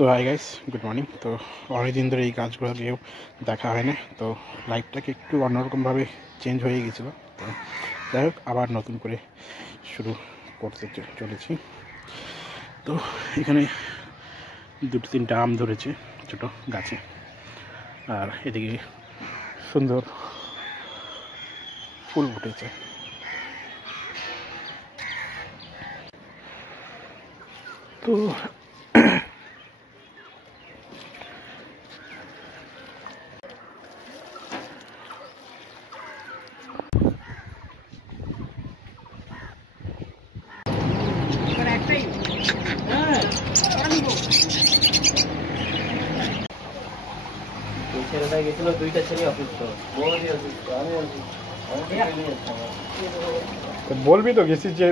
So hi guys, good morning. তো অনেকদিন ধরে এই কাজগুলো কেউ দেখা হয় না, তো লাইফটাকে একটু অন্যরকমভাবে চেঞ্জ হয়ে গেছিলো। তো যাই হোক, আবার নতুন করে শুরু করতে চলেছি। তো এখানে দুটো তিনটা আম ধরেছে ছোটো গাছে, আর এদিকে সুন্দর ফুল ফুটেছে। তো ছেলেটা গেছিল, দুইটা ছেলে অসুস্থ, বৌদি অসুস্থ, আমি অসুস্থ। বলবি তো গেছি যে